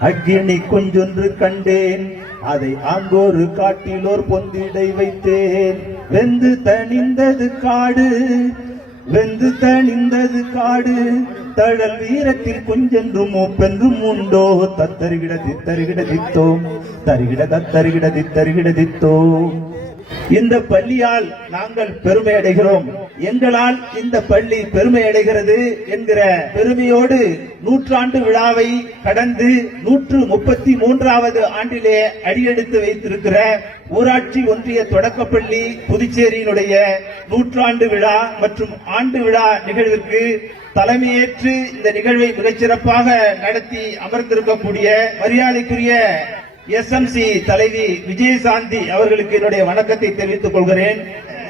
அக்கினி கொஞ்சொன்று கண்டேன். அதை ஆங்கோரு காட்டிலோர் பொந்திடை வைத்தேன். வெந்து தணிந்தது காடு வெந்து தணிந்தது காடு. தழல் வீரத்தில் கொஞ்சென்றும் மூப்பென்றும் உண்டோ? தத்தருகிட தித்தருகிட தித்தோம். தருகிட தத்தருகிட தித்தருகிட தித்தோம். இந்த பள்ளியால் நாங்கள் பெருமை அடைகிறோம் எங்களால் இந்த பள்ளி பெருமை அடைகிறது என்கிற பெருமையோடு நூற்றாண்டு விழாவை கடந்து நூற்று முப்பத்தி மூன்றாவது ஆண்டிலே அடியெடுத்து வைத்திருக்கிற ஊராட்சி ஒன்றிய தொடக்கப்பள்ளி புதுச்சேரியினுடைய நூற்றாண்டு விழா மற்றும் ஆண்டு விழா நிகழ்விற்கு தலைமையேற்று இந்த நிகழ்வை மிகச்சிறப்பாக நடத்தி அமர்ந்திருக்கக்கூடிய மரியாதைக்குரிய எஸ்எம்சி தலைவி விஜயசாந்தி அவர்களுக்கு என்னுடைய வணக்கத்தை தெரிவித்துக் கொள்கிறேன்.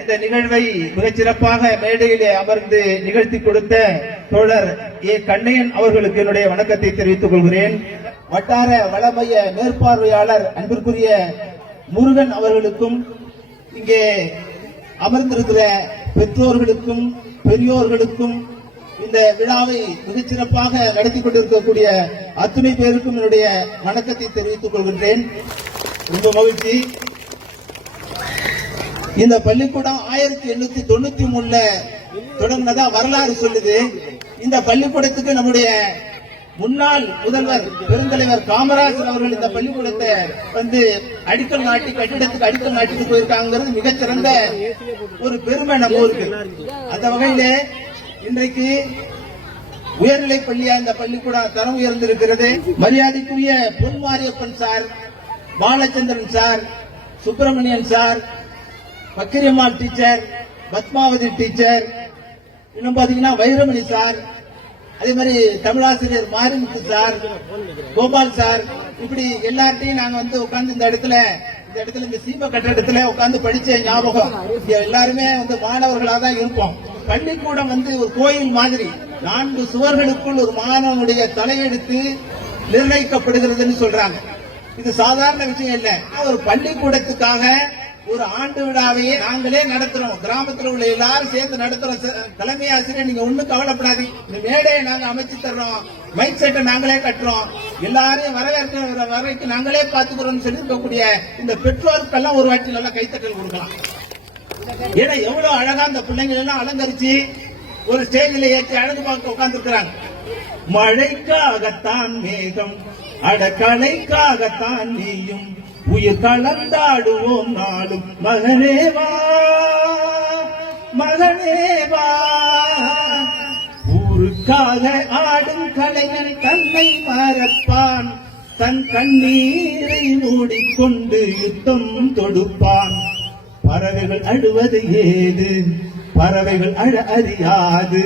இந்த நிகழ்வை மிகச்சிறப்பாக மேடையிலே அமர்ந்து நிகழ்த்தி கொடுத்த தோழர் ஏ கண்ணையன் அவர்களுக்கு என்னுடைய வணக்கத்தை தெரிவித்துக் கொள்கிறேன். வட்டார வளமைய மேற்பார்வையாளர் அன்பிற்குரிய முருகன் அவர்களுக்கும் இங்கே அமர்ந்திருக்கிற பெற்றோர்களுக்கும் பெரியோர்களுக்கும் இந்த விழாவை மிகச்சிறப்பாக நடத்தி கொண்டிருக்கக்கூடிய அத்துணை பேருக்கும் என்னுடைய வணக்கத்தை தெரிவித்துக் கொள்கின்றேன். ரொம்ப மகிழ்ச்சி. இந்த பள்ளிக்கூடம் ஆயிரத்தி எண்ணூத்தி தொண்ணூத்தி மூணுல தொடங்கினதா வரலாறு சொல்லுது. இந்த பள்ளிக்கூடத்துக்கு நம்முடைய முன்னாள் முதல்வர் பெருந்தலைவர் காமராஜர் அவர்கள் இந்த பள்ளிக்கூடத்தை வந்து அடிக்கல் நாட்டி கட்டிடத்துக்கு அடிக்கல் நாட்டிட்டு போயிருக்காங்கிறது மிகச்சிறந்த ஒரு பெருமை நம்ம ஊருக்கு. அந்த வகையிலே இன்றைக்கு உயர்நிலை பள்ளியா இந்த பள்ளிக்கூடம் தரம் உயர்ந்திருக்கிறது. மரியாதைக்குரிய Pon Mariyappan sir Balachandran sir Subramanian sir Pakkiriyammal teacher Padmavathi teacher இன்னும் பாத்தீங்கன்னா வைரமணி சார் அதே மாதிரி தமிழாசிரியர் மாரிமுத்து சார் கோபால் சார் இப்படி எல்லார்ட்டையும் நாங்க வந்து உட்கார்ந்து இந்த இடத்துல இந்த இடத்துல இந்த சீம கட்டடத்துல உட்கார்ந்து படிச்ச ஞாபகம். எல்லாருமே வந்து மாணவர்களா தான் இருப்போம். பள்ளிக்கூடம் வந்து ஒரு கோயில் மாதிரி நான்கு சுவர்களுக்குள் ஒரு மாணவனுடைய தலையெடுத்து நிர்ணயிக்கப்படுகிறதுன்னு சொல்றாங்க. இது சாதாரண விஷயம் இல்ல. ஒரு பள்ளிக்கூடத்துக்காக ஒரு ஆண்டு விழாவையே நாங்களே நடத்துறோம். கிராமத்தில் உள்ள எல்லாரும் சேர்ந்து நடத்துறோம் ச- தலைமை ஆசிரியர் நீங்க ஒண்ணும் கவலைப்படாதீங்க இந்த மேடையை நாங்க அமைச்சு தர்றோம். மைக் செட்டை நாங்களே கட்டுறோம். எல்லாரையும் வரவேற்கிற வரைக்கும் நாங்களே பாத்துக்கிறோம்னு சொல்லி இருக்கக்கூடிய இந்த பெற்றோருக்கெல்லாம் ஒரு வாட்டி நல்லா கைத்தட்டல் கொடுக்கலாம். ஏன்னா எவ்வளவு அழகா அந்த பிள்ளைங்க எல்லாம் அலங்கரிச்சு ஒரு ஸ்டேஜில் ஏற்றி அழகு பார்க்க உட்கார்ந்து மழைக்காகத்தான் மேகம் அடக்கலைக்காகத்தான் நீயும். உயிர் கலந்தாடுவோம் நாளும். மகனேவா மகனேவா ஊருக்காக ஆடும் கலைஞன் தன்னை மறப்பான். தன் கண்ணீரை மூடிக்கொண்டு யுத்தம் தொடுப்பான். பறவைகள் அழுவது ஏது? பறவைகள் அழ அறியாது.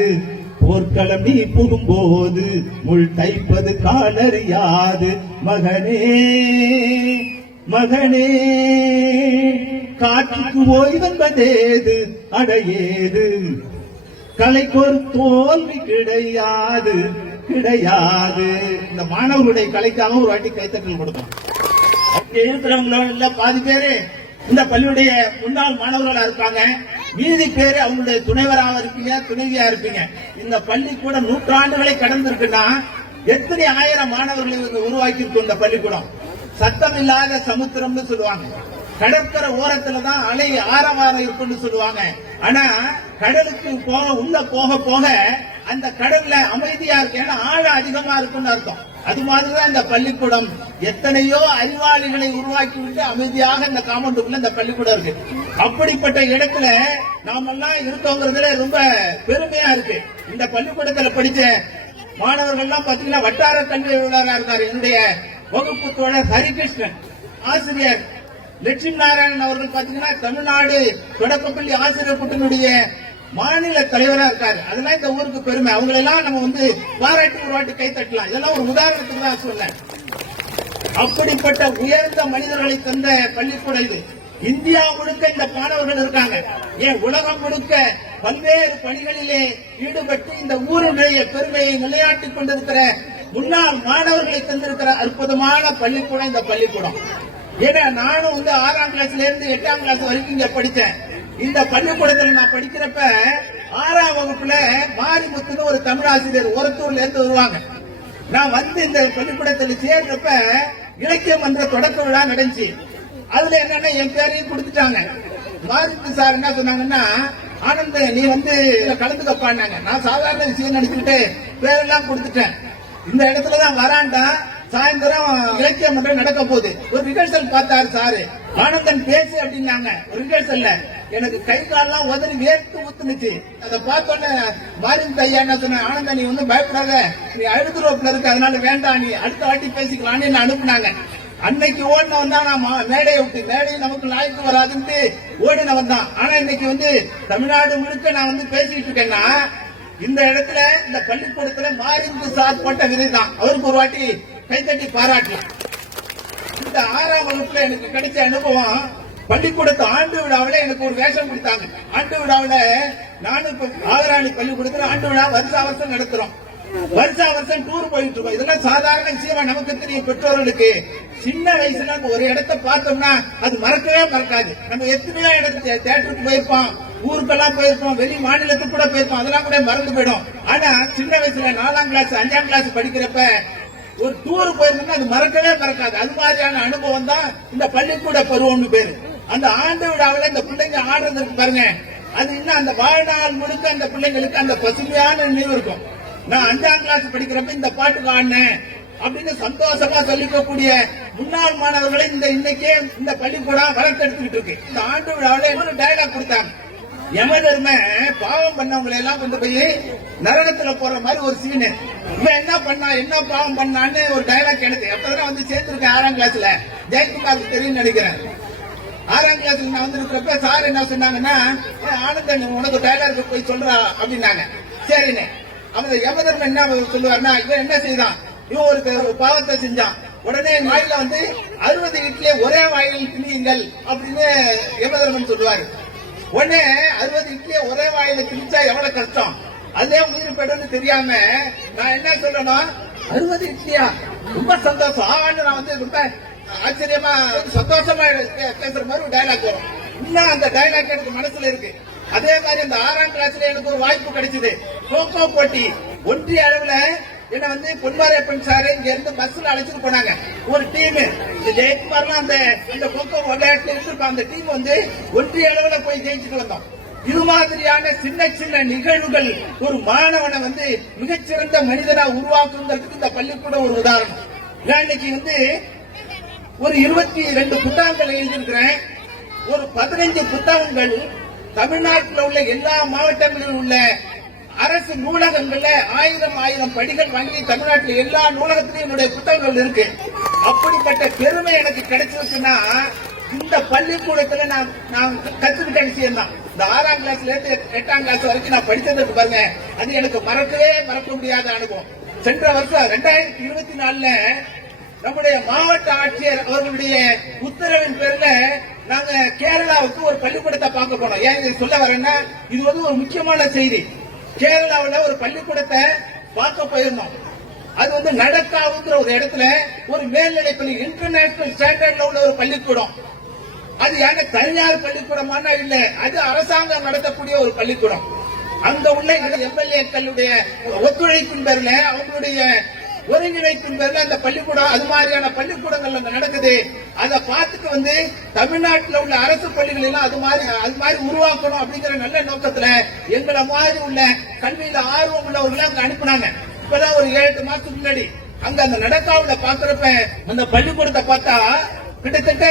போர்க்களம் நீ புகும்போது முள் தைப்பது காலறியாது மகனே மகனே காற்றுக்கு ஓய்வென்பதேது அடையேது. கலைக்கொரு தோல்வி கிடையாது கிடையாது. இந்த மாணவர்களுடைய கலைக்காக ஒரு வாட்டி கைத்தட்டல் கொடுத்தோம் இங்க இருக்கிறவங்கள பாதி பேரு. இந்த பள்ளியுடைய முன்னாள் மாணவர்களா இருப்பாங்க. மீதி பேரு அவங்களுடைய துணைவராக இருப்பீங்க துணைவியா இருப்பீங்க. இந்த பள்ளிக்கூடம் நூற்றாண்டுகளை கடந்திருக்குன்னா எத்தனை ஆயிரம் மாணவர்களை இவங்க உருவாக்கி இருக்கும் இந்த பள்ளிக்கூடம்? சத்தம் இல்லாத சமுத்திரம்னு சொல்லுவாங்க. கடற்கரை ஓரத்துல தான் அலை ஆரவாரம் இருக்குன்னு சொல்லுவாங்க. ஆனா கடலுக்கு போக உள்ள போக போக அந்த கடல்ல அமைதியா இருக்கு ஏன்னா ஆழம் அதிகமா இருக்குன்னு அர்த்தம். அது மாதிரிதான் இந்த பள்ளிக்கூடம். எத்தனையோ அறிவாளிகளை உருவாக்கிவிட்டு அமைதியாக இந்த காம்பவுண்டுக்குள்ள இந்த பள்ளிக்கூடம் இருக்கு. அப்படிப்பட்ட இடத்துல நாமெல்லாம் இருக்கோங்கிறதுல ரொம்ப பெருமையா இருக்கு. இந்த பள்ளிக்கூடத்துல படிச்ச மாணவர்கள்லாம் பாத்தீங்கன்னா வட்டார கல்வி அலுவலராக இருந்தார் என்னுடைய வகுப்பு தோழர் ஹரிகிருஷ்ணன் ஆசிரியர் லட்சுமி நாராயணன் அவர்கள் பாத்தீங்கன்னா தமிழ்நாடு தொடக்கப்பள்ளி ஆசிரியர் கூட்டணியுடைய மாநில தலைவரா இருக்காரு. அதெல்லாம் இந்த ஊருக்கு பெருமை. அவங்களெல்லாம் நம்ம வந்து பாராட்டி ஒரு வாட்டி கை தட்டலாம். இதெல்லாம் ஒரு உதாரணத்துக்கு தான் சொன்னேன். அப்படிப்பட்ட உயர்ந்த மனிதர்களை தந்த பள்ளிக்கூடம் இது இந்தியா முழுக்க இந்த மாணவர்கள் இருக்காங்க. ஏன் உலகம் முழுக்க பல்வேறு பணிகளிலே ஈடுபட்டு இந்த ஊருடைய பெருமையை நிலையாட்டிக் கொண்டிருக்கிற முன்னாள் மாணவர்களை தந்திருக்கிற அற்புதமான பள்ளிக்கூடம் இந்த பள்ளிக்கூடம். ஏன்னா நானும் வந்து ஆறாம் கிளாஸ்ல இருந்து எட்டாம் கிளாஸ் வரைக்கும் இங்க படித்தேன். இந்த பள்ளிக்கூடத்தில் நான் படிக்கிறப்ப ஆறாம் வகுப்புல மாரிமுத்துன்னு ஒரு தமிழாசிரியர் ஒருத்தூர்ல இருந்து வருவாங்க. நான் வந்து இந்த பள்ளிக்கூடத்தில் சேர்றப்ப இலக்கியம் மன்ற தொடக்க விழா நடந்துச்சு. அதுல என்னன்னா என் பேரையும் கொடுத்துட்டாங்க. மாரிமுத்து சார் என்ன சொன்னாங்கன்னா ஆனந்த நீ வந்து இதுல கலந்துக்கப்பான்னாங்க. நான் சாதாரண விஷயம் நினைச்சுக்கிட்டு பேரெல்லாம் கொடுத்துட்டேன். இந்த இடத்துலதான் வராண்டா சாயந்தரம் இலக்கிய மன்றம் நடக்க போகுது. ஒரு ரிஹர்சல் பார்த்தாரு சாரு. ஆனந்தன் பேசு அப்படின்னாங்க. ஒரு ரிஹர்சல்ல எனக்கு கை காலெல்லாம் உதறி வேர்த்து ஊத்துனுச்சு. அதை பார்த்தோன்னே மாரிந்த ஐயா என்ன சொன்ன? நீ ஒன்றும் பயப்படாத. நீ அழுதுறோப்புல இருக்கு அதனால வேண்டாம். நீ அடுத்த வாட்டி பேசிக்கலாம்னு என்ன அனுப்புனாங்க. அன்னைக்கு ஓடினவன் தான் நான் மேடையை விட்டு மேடை நமக்கு லாய்க்கு வராதுன்ட்டு ஓடினவன் தான். ஆனா இன்னைக்கு வந்து தமிழ்நாடு முழுக்க நான் வந்து பேசிட்டு இருக்கேன்னா இந்த இடத்துல இந்த பள்ளிக்கூடத்துல மாரிந்து சார் போட்ட விதை தான். அவருக்கு ஒரு வாட்டி கைத்தட்டி பாராட்டலாம் இந்த ஆறாம் வகுப்புல எனக்கு கிடைச்ச அனுபவம் பள்ளிக்கூடத்து ஆண்டு விழாவில் எனக்கு ஒரு வேஷம் கொடுத்தாங்க. ஆண்டு விழாவில் நானும் இப்ப ஆதராணி பள்ளிக்கூடத்துல ஆண்டு விழா வருஷா வருஷம் நடத்துறோம். வருஷா வருஷம் டூர் போயிட்டு இருக்கோம். இதெல்லாம் சாதாரண விஷயமா நமக்கு தெரியும் பெற்றோர்களுக்கு. சின்ன வயசுல ஒரு இடத்த பார்த்தோம்னா அது மறக்கவே மறக்காது. நம்ம எத்தனையோ இடத்துல தேட்டருக்கு போயிருப்போம். ஊருக்கெல்லாம் போயிருப்போம். வெளி மாநிலத்துக்கு கூட போயிருப்போம். அதெல்லாம் கூட மறந்து போயிடும். ஆனா சின்ன வயசுல நாலாம் கிளாஸ் அஞ்சாம் கிளாஸ் படிக்கிறப்ப ஒரு டூர் போயிருந்தோம்னா அது மறக்கவே மறக்காது. அது மாதிரியான அனுபவம் தான் இந்த பள்ளிக்கூட பருவம்னு பேரு. அந்த ஆண்டு விழாவில் இந்த பிள்ளைங்க ஆடுறதுக்கு பாருங்க. அது இன்னும் அந்த வாழ்நாள் முழுக்க அந்த பிள்ளைங்களுக்கு அந்த பசுமையான நினைவு இருக்கும். நான் அஞ்சாம் கிளாஸ் படிக்கிறப்ப இந்த பாட்டுக்கு ஆடினேன் அப்படின்னு சந்தோஷமா சொல்லிக்கக்கூடிய முன்னாள் மாணவர்களை இந்த இன்னைக்கே இந்த பள்ளிக்கூடம் வளர்த்தெடுத்துக்கிட்டு இருக்கு. இந்த ஆண்டு விழாவில் ஒரு டயலாக் கொடுத்தாங்க? யமதர்ம பாவம் பண்ணவங்களை எல்லாம் கொண்டு போய் நரகத்துல போற மாதிரி ஒரு சீனு இவன் என்ன பண்ணா என்ன பாவம் பண்ணான்னு ஒரு டயலாக் எனக்கு. எப்பதான் வந்து சேர்ந்துருக்கேன் ஆறாம் கிளாஸ்ல ஜெயக்குமாருக்கு தெரியும் நினைக்கிறேன். ஆறாம் கிளாஸ்ல நான் வந்து இருக்கிறப்ப சார் என்ன சொன்னாங்கன்னா ஆனந்தன் உனக்கு டயலாக் போய் சொல்றா அப்படின்னாங்க. சரிண்ணே அவன் யமதர்மன் என்ன சொல்லுவாருன்னா இவன் என்ன செய்தான்? இவன் ஒரு பாவத்தை செஞ்சான். உடனே வாயில வந்து அறுபது இட்லியை ஒரே வாயில் திணியுங்கள் அப்படின்னு யமதர்மன் சொல்லுவாரு. உடனே அறுபது இட்லியை ஒரே வாயில திணிச்சா எவ்வளவு கஷ்டம்? அதே உயிர் பெடுன்னு தெரியாம நான் என்ன சொல்லணும் அறுபது இட்லியா ரொம்ப சந்தோஷம். ஆன்னு நான் வந்து ரொம்ப ஆச்சரியமா சந்தோஷமா பேசுற மாதிரி ஒரு டைலாக் வரும். இன்னும் அந்த டைலாக் எனக்கு மனசுல இருக்கு. அதே மாதிரி இந்த ஆறாம் கிளாஸ்ல எனக்கு ஒரு வாய்ப்பு கிடைச்சது. கோகோ போட்டி. ஒன்றிய அளவுல என்ன வந்து பொன்மாரியப்பன் சார் இங்க இருந்து பஸ்ல அழைச்சிட்டு போனாங்க. ஒரு டீம் இந்த ஜெயக்குமார்லாம் அந்த இந்த கோகோ விளையாட்டு இருந்திருப்பாங்க அந்த டீம் வந்து ஒன்றிய அளவுல போய் ஜெயிச்சுட்டு வந்தோம் இது மாதிரியான சின்ன சின்ன நிகழ்வுகள் ஒரு மாணவனை வந்து மிகச்சிறந்த மனிதனா உருவாக்குங்கிறதுக்கு இந்த பள்ளிக்கூடம் ஒரு உதாரணம். இன்னைக்கு வந்து ஒரு இருபத்தி ரெண்டு புத்தகங்கள் எழுதியிருக்கிறேன். ஒரு பதினைஞ்சு புத்தகங்கள் தமிழ்நாட்டில் உள்ள எல்லா மாவட்டங்களிலும் உள்ள அரசு நூலகங்கள்ல ஆயிரம் ஆயிரம் படிகள் வாங்கி தமிழ்நாட்டில் எல்லா நூலகத்திலையும் என்னுடைய புத்தகங்கள் இருக்கு. அப்படிப்பட்ட பெருமை எனக்கு கிடைச்சிருக்குன்னா இந்த பள்ளிக்கூடத்துல நான் நான் கத்துக்கிட்ட விஷயம் தான் இந்த ஆறாம் கிளாஸ்ல இருந்து எட்டாம் கிளாஸ் வரைக்கும் நான் படிச்சதுக்கு பாருங்க. அது எனக்கு மறக்கவே மறக்க முடியாத அனுபவம். சென்ற வருஷம் ரெண்டாயிரத்தி இருபத்தி நாலுல நம்முடைய மாவட்ட ஆட்சியர் அவர்களுடைய உத்தரவின் பேர்ல நாங்க கேரளாவுக்கு ஒரு பள்ளிக்கூடத்தை பார்க்க போனோம். ஏன் இதை சொல்ல வரேன்னா இது வந்து ஒரு முக்கியமான செய்தி. கேரளாவில் ஒரு பள்ளிக்கூடத்தை பார்க்க போயிருந்தோம். அது வந்து நடக்காவுங்கிற ஒரு இடத்துல ஒரு மேல்நிலை பள்ளி இன்டர்நேஷனல் ஸ்டாண்டர்ட்ல உள்ள ஒரு பள்ளிக்கூடம். அது ஏன்னா தனியார் பள்ளிக்கூடமான இல்ல அது அரசாங்கம் நடத்தக்கூடிய ஒரு பள்ளிக்கூடம். அங்க உள்ள எம்எல்ஏக்களுடைய ஒத்துழைப்பின் பேர்ல அவங்களுடைய ஒருங்கிணைக்கும் பேர்ல அந்த பள்ளிக்கூடம் அது மாதிரியான பள்ளிக்கூடங்கள் அங்க நடக்குது. அதை பார்த்துட்டு வந்து தமிழ்நாட்டில் உள்ள அரசு பள்ளிகள் எல்லாம் அது மாதிரி அது மாதிரி உருவாக்கணும் அப்படிங்கிற நல்ல நோக்கத்துல எங்களை மாதிரி உள்ள கல்வியில ஆர்வம் உள்ளவர்களை அங்க அனுப்புனாங்க. இப்பதான் ஒரு ஏழு எட்டு மாசத்துக்கு முன்னாடி. அங்க அந்த நடக்காவுல பாக்குறப்ப அந்த பள்ளிக்கூடத்தை பார்த்தா கிட்டத்தட்ட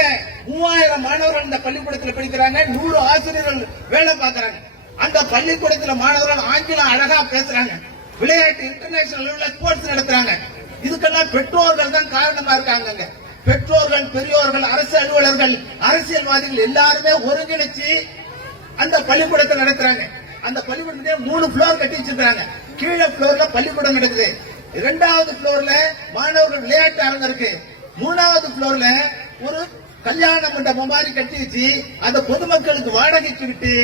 மூவாயிரம் மாணவர்கள் இந்த பள்ளிக்கூடத்தில் படிக்கிறாங்க. நூறு ஆசிரியர்கள் வேலை பார்க்கறாங்க. அந்த பள்ளிக்கூடத்தில் மாணவர்கள் ஆங்கிலம் அழகா பேசுறாங்க. விளையாட்டு இன்டர்நேஷனல் லெவல்ல ஸ்போர்ட்ஸ் நடத்துறாங்க. இதுக்கெல்லாம் பெற்றோர்கள் தான் காரணமா இருக்காங்க பெற்றோர்கள் பெரியோர்கள் அரசு அலுவலர்கள் அரசியல்வாதிகள் எல்லாருமே ஒருங்கிணைச்சு அந்த பள்ளிக்கூடத்தை நடத்துறாங்க. அந்த பள்ளிக்கூடத்திலே மூணு ஃப்ளோர் கட்டி வச்சிருக்காங்க கீழே ஃப்ளோர்ல பள்ளிக்கூடம் நடக்குது. இரண்டாவது ஃப்ளோர்ல மாணவர்கள் விளையாட்டு அரங்கம் இருக்கு. மூணாவது ஃப்ளோர்ல ஒரு கல்யாண மண்டபம் மாதிரி கட்டி வச்சு அந்த பொதுமக்களுக்கு வாடகைக்கு விட்டு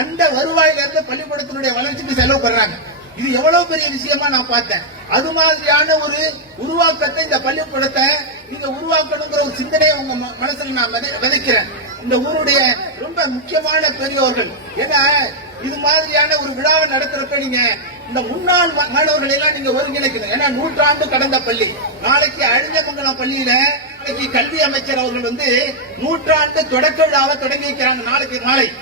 அந்த வருவாயில இருந்து பள்ளிக்கூடத்தினுடைய வளர்ச்சிக்கு செலவு பண்றாங்க. இது எவ்வளவு பெரிய விஷயமா நான் பார்த்தேன். அது மாதிரியான ஒரு உருவாக்கத்தை இந்த பள்ளிக்கூடத்தை நீங்க உருவாக்கணுங்கிற ஒரு சிந்தனையை உங்க மனசுல நான் விதைக்கிறேன். இந்த ஊருடைய ரொம்ப முக்கியமான பெரியவர்கள் ஏன்னா இது மாதிரியான ஒரு விழாவை நடத்துறப்ப நீங்க இந்த முன்னாள் மா- மாணவர்களை எல்லாம் நீங்க ஒருங்கிணைக்கணும். ஏன்னா நூற்றாண்டு கடந்த பள்ளி. நாளைக்கு அழிஞ்சமங்கலம் பள்ளியில இன்னைக்கு கல்வி அமைச்சர் அவர்கள் வந்து நூற்றாண்டு தொடக்க விழாவை தொடங்கி வைக்கிறாங்க. நாளைக்கு நாளை.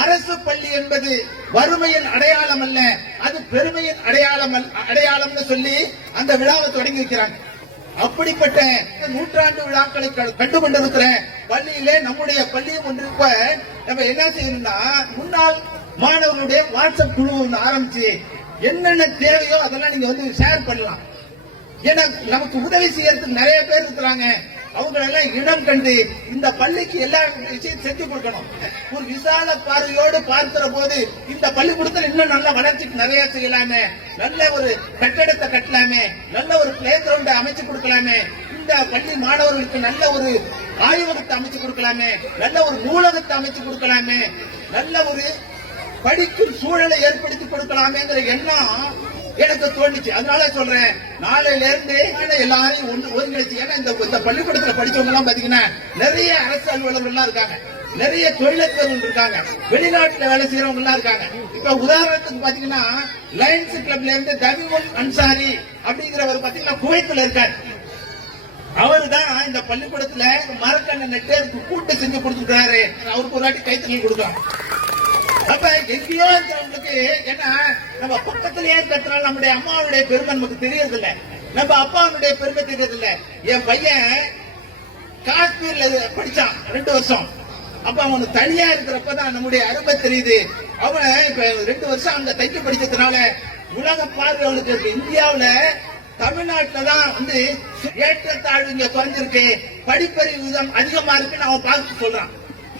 அரசு பள்ளி என்பது வறுமையின் அடையாளம் அல்ல அது பெருமையின் அடையாளம் அடையாளம்னு சொல்லி அந்த விழாவை தொடங்கி வைக்கிறாங்க. அப்படிப்பட்ட நூற்றாண்டு விழாக்களை கண்டு கொண்டிருக்கிற பள்ளியிலே நம்முடைய பள்ளியும் ஒன்று இப்ப நம்ம என்ன செய்யணும்னா முன்னாள் மாணவர்களுடைய வாட்ஸ்அப் குழு ஒன்று ஆரம்பிச்சு என்னென்ன தேவையோ அதெல்லாம் நீங்க வந்து ஷேர் பண்ணலாம். ஏன்னா நமக்கு உதவி செய்யறதுக்கு நிறைய பேர் இருக்கிறாங்க. அவங்களெல்லாம் இடம் கண்டு இந்த பள்ளிக்கு எல்லா விஷயம் செஞ்சு கொடுக்கணும். ஒரு விசால பார்வையோடு பார்க்கிற போது இந்த பள்ளிக்கூடத்தில் இன்னும் நல்ல வளர்ச்சிக்கு நிறைய செய்யலாமே. நல்ல ஒரு கட்டடத்தை கட்டலாமே. நல்ல ஒரு பிளே கிரவுண்டை அமைச்சு கொடுக்கலாமே. இந்த பள்ளி மாணவர்களுக்கு நல்ல ஒரு ஆய்வகத்தை அமைச்சு கொடுக்கலாமே. நல்ல ஒரு நூலகத்தை அமைச்சு கொடுக்கலாமே. நல்ல ஒரு படிக்கும் சூழலை ஏற்படுத்தி கொடுக்கலாமேங்கிற எண்ணம் எனக்கு தோணுச்சு அதனால சொல்றேன். நாளையில இருந்து எல்லாரையும் ஒன்று ஒருங்கிணைச்சு. ஏன்னா இந்த இந்த பள்ளிக்கூடத்துல படிச்சவங்க எல்லாம் பாத்தீங்கன்னா நிறைய அரசு அலுவலர்கள் எல்லாம் இருக்காங்க. நிறைய தொழிலதிபர்கள் இருக்காங்க. வெளிநாட்டுல வேலை செய்யறவங்க எல்லாம் இருக்காங்க. இப்ப உதாரணத்துக்கு பாத்தீங்கன்னா லயன்ஸ் கிளப்ல இருந்து தபிமுல் அன்சாரி அப்படிங்கிறவர் பாத்தீங்கன்னா குவைத்துல இருக்காரு. அவரு தான் இந்த பள்ளிக்கூடத்துல மரக்கண்ணை நட்டு கூட்டு செஞ்சு கொடுத்துருக்காரு அவருக்கு ஒரு வாட்டி கைத்தறி கொடுக்கலாம். அப்ப எங்கேயோ இருக்கிறவங்களுக்கு ஏன்னா நம்ம பக்கத்திலேயே இருக்கிறதுனால நம்முடைய அம்மாவுடைய பெருமை நமக்கு தெரியறது இல்ல நம்ம அப்பாவுடைய பெருமை தெரியறது இல்ல என் பையன் காஷ்மீர்ல படிச்சான் ரெண்டு வருஷம். அப்ப அவனுக்கு தனியா இருக்கிறப்பதான் நம்முடைய அருமை தெரியுது. அவன் இப்ப ரெண்டு வருஷம் அங்க தைக்க படிச்சதுனால உலக பார்வை அவனுக்கு இருக்கு இந்தியாவுல தான் வந்து ஏற்றத்தாழ்வு இங்க குறைஞ்சிருக்கு. படிப்பறிவு விதம் அதிகமா இருக்குன்னு அவன் பார்த்து சொல்றான்.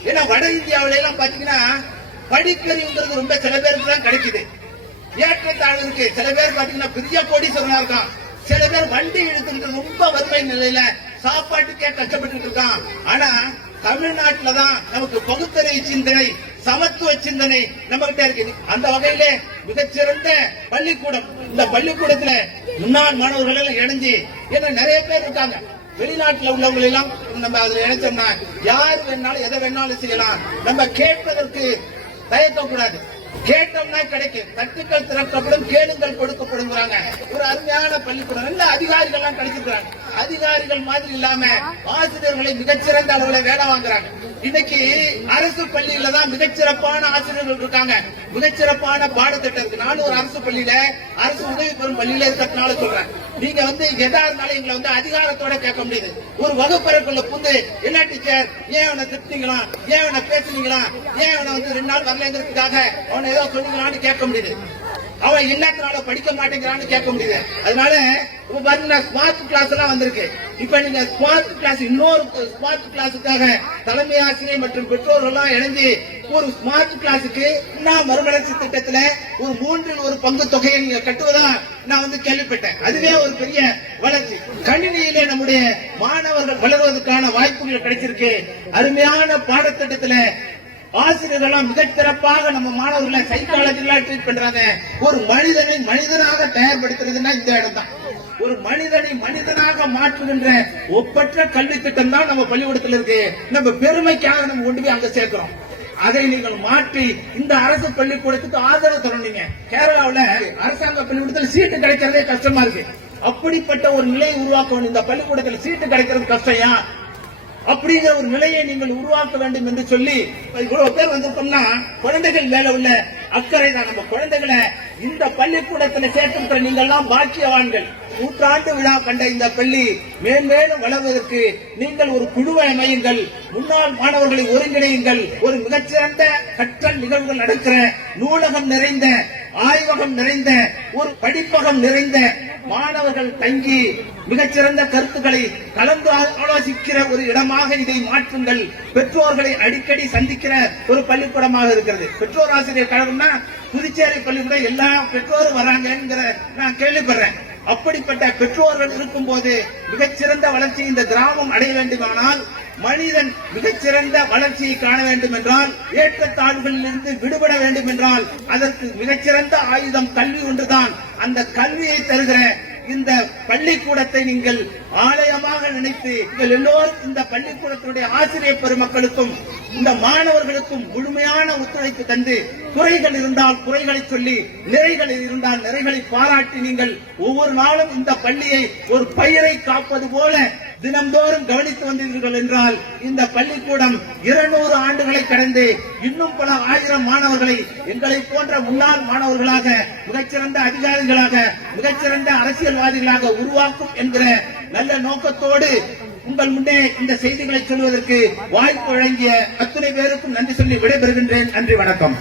ஏன்னா வட இந்தியாவுல எல்லாம் பாத்தீங்கன்னா படிப்பறிவுங்கிறது ரொம்ப சில பேருக்கு தான் கிடைக்குது. ஏற்றத்தாழ்வு இருக்கு சில பேர் பாத்தீங்கன்னா பெரிய கோடீஸ்வரனா இருக்கான். சில பேர் வண்டி இழுத்துக்கிட்டு ரொம்ப வறுமை நிலையில சாப்பாட்டுக்கே கஷ்டப்பட்டு இருக்கான். ஆனா தமிழ்நாட்டுலதான் நமக்கு பகுத்தறிவு சிந்தனை சமத்துவ சிந்தனை நம்ம கிட்ட இருக்கு. அந்த வகையிலே மிகச்சிறந்த பள்ளிக்கூடம். இந்த பள்ளிக்கூடத்துல முன்னாள் மாணவர்கள் எல்லாம் இணைஞ்சு ஏன்னா நிறைய பேர் இருக்காங்க. வெளிநாட்டுல உள்ளவங்க எல்லாம் நம்ம அதுல இணைச்சோம்னா யார் வேணாலும் எதை வேணாலும் செய்யலாம். நம்ம கேட்பதற்கு தயக்கக்கூடாது கேட்டோம்னா கிடைக்கும். தட்டுக்கள் திறக்கப்படும் கேளுங்கள் கொடுக்கப்படுங்கிறாங்க. ஒரு அருமையான பள்ளிக்கூடம். நல்ல அதிகாரிகள் எல்லாம் கிடைச்சிருக்கிறாங்க. அதிகாரிகள் மாதிரி இல்லாம ஆசிரியர்களை மிகச்சிறந்த அளவுல வேலை வாங்குறாங்க. இன்னைக்கு அரசு பள்ளியில தான் மிகச்சிறப்பான ஆசிரியர்கள் இருக்காங்க. மிகச்சிறப்பான பாடத்திட்டம் இருக்கு நானும் ஒரு அரசு பள்ளியில அரசு உதவி பெறும் பள்ளியில இருக்கிறதுனால சொல்றேன். நீங்க வந்து எதா இருந்தாலும் எங்களை வந்து அதிகாரத்தோட கேட்க முடியுது. ஒரு வகுப்பறைக்குள்ள புந்து என்ன டீச்சர் ஏன் அவனை திட்டினீங்களா ஏன் அவனை பேசுனீங்களா? ஏன் அவனை வந்து ரெண்டு நாள் வரலங்கிறதுக்காக அவனை ஏதோ சொன்னீங்களான்னு கேட்க முடியுது. அவன் இல்லாதனால படிக்க மாட்டேங்கிறான்னு கேட்க முடியுது அதனால இப்ப பாத்தீங்கன்னா ஸ்மார்ட் கிளாஸ் எல்லாம் வந்திருக்கு. இப்ப நீங்க ஸ்மார்ட் கிளாஸ் இன்னொரு ஸ்மார்ட் கிளாஸுக்காக தலைமை ஆசிரியர் மற்றும் பெற்றோர்கள் எல்லாம் இணைஞ்சு ஒரு ஸ்மார்ட் கிளாஸுக்கு நான் மறுமலர்ச்சி திட்டத்துல ஒரு மூன்றில் ஒரு பங்கு தொகையை நீங்க கட்டுவதா நான் வந்து கேள்விப்பட்டேன். அதுவே ஒரு பெரிய வளர்ச்சி. கணினியிலே நம்முடைய மாணவர்கள் வளர்வதற்கான வாய்ப்புகள் கிடைச்சிருக்கு. அருமையான பாடத்திட்டத்துல ஆசிரியர்கள் மிக சிறப்பாக நம்ம மாணவர்களை சைக்காலஜிலா ட்ரீட் பண்றாங்க. ஒரு மனிதனை மனிதனாக தயார்படுத்துறதுன்னா இந்த இடம் தான் ஒரு மனிதனை மனிதனாக மாற்றுகின்ற ஒப்பற்ற கல்வி திட்டம் தான் நம்ம பள்ளிக்கூடத்தில் இருக்கு. நம்ம பெருமைக்காக நம்ம கொண்டு போய் அங்க சேர்க்கிறோம். அதை நீங்கள் மாற்றி இந்த அரசு பள்ளிக்கூடத்துக்கு ஆதரவு தரணுங்க. கேரளாவில் அரசாங்க பள்ளிக்கூடத்தில் சீட்டு கிடைக்கிறதே கஷ்டமா இருக்கு. அப்படிப்பட்ட ஒரு நிலையை உருவாக்கணும். இந்த பள்ளிக்கூடத்தில் சீட்டு கிடைக்கிறது கஷ்டம் ஏன் அப்படிங்கிற ஒரு நிலையை நீங்கள் உருவாக்க வேண்டும் என்று சொல்லி இவ்வளவு பேர் வந்திருக்கோம்னா குழந்தைகள் மேல உள்ள அக்கறை தான். நம்ம குழந்தைகளை இந்த பள்ளிக்கூடத்தில் சேர்த்திருக்கிற நீங்கள் எல்லாம் பாக்கியவான்கள். நூற்றாண்டு விழா கண்ட இந்த பள்ளி மேன்மேலும் வளர்வதற்கு நீங்கள் ஒரு குழுவை அமையுங்கள். முன்னாள் மாணவர்களை ஒருங்கிணையுங்கள். ஒரு மிகச்சிறந்த கற்றல் நிகழ்வுகள் நடக்கிற நூலகம் நிறைந்த ஆய்வகம் நிறைந்த ஒரு படிப்பகம் நிறைந்த மாணவர்கள் தங்கி மிகச்சிறந்த கருத்துக்களை கலந்து ஆலோசிக்கிற ஒரு இடமாக இதை மாற்றுங்கள். பெற்றோர்களை அடிக்கடி சந்திக்கிற ஒரு பள்ளிக்கூடமாக இருக்கிறது. பெற்றோர் ஆசிரியர் கழகம்னா புதுச்சேரி பள்ளிக்கூடம் எல்லா பெற்றோரும் வராங்கங்கிற நான் கேள்விப்படுறேன். அப்படிப்பட்ட பெற்றோர்கள் இருக்கும் போது மிகச்சிறந்த வளர்ச்சி இந்த கிராமம் அடைய வேண்டுமானால் மனிதன் மிகச்சிறந்த வளர்ச்சியை காண வேண்டும் என்றால் ஏற்றத்தாழ்வுகளிலிருந்து விடுபட வேண்டும் என்றால் அதற்கு மிகச்சிறந்த ஆயுதம் கல்வி ஒன்றுதான். அந்த கல்வியை தருகிற இந்த பள்ளிக்கூடத்தை நீங்கள் ஆலயமாக நினைத்து நீங்கள் எல்லோரும் இந்த பள்ளிக்கூடத்தினுடைய ஆசிரியர் பெருமக்களுக்கும் இந்த மாணவர்களுக்கும் முழுமையான ஒத்துழைப்பு தந்து குறைகள் இருந்தால் குறைகளை சொல்லி நிறைகள் இருந்தால் நிறைகளை பாராட்டி நீங்கள் ஒவ்வொரு நாளும் இந்த பள்ளியை ஒரு பயிரை காப்பது போல தினம்தோறும் கவனித்து வந்தீர்கள் என்றால் இந்த பள்ளிக்கூடம் இருநூறு ஆண்டுகளை கடந்து இன்னும் பல ஆயிரம் மாணவர்களை எங்களை போன்ற முன்னாள் மாணவர்களாக மிகச்சிறந்த அதிகாரிகளாக மிகச்சிறந்த அரசியல்வாதிகளாக உருவாக்கும் என்கிற நல்ல நோக்கத்தோடு உங்கள் முன்னே இந்த செய்திகளை சொல்வதற்கு வாய்ப்பு வழங்கிய அத்தனை பேருக்கும் நன்றி சொல்லி விடைபெறுகின்றேன். நன்றி வணக்கம்.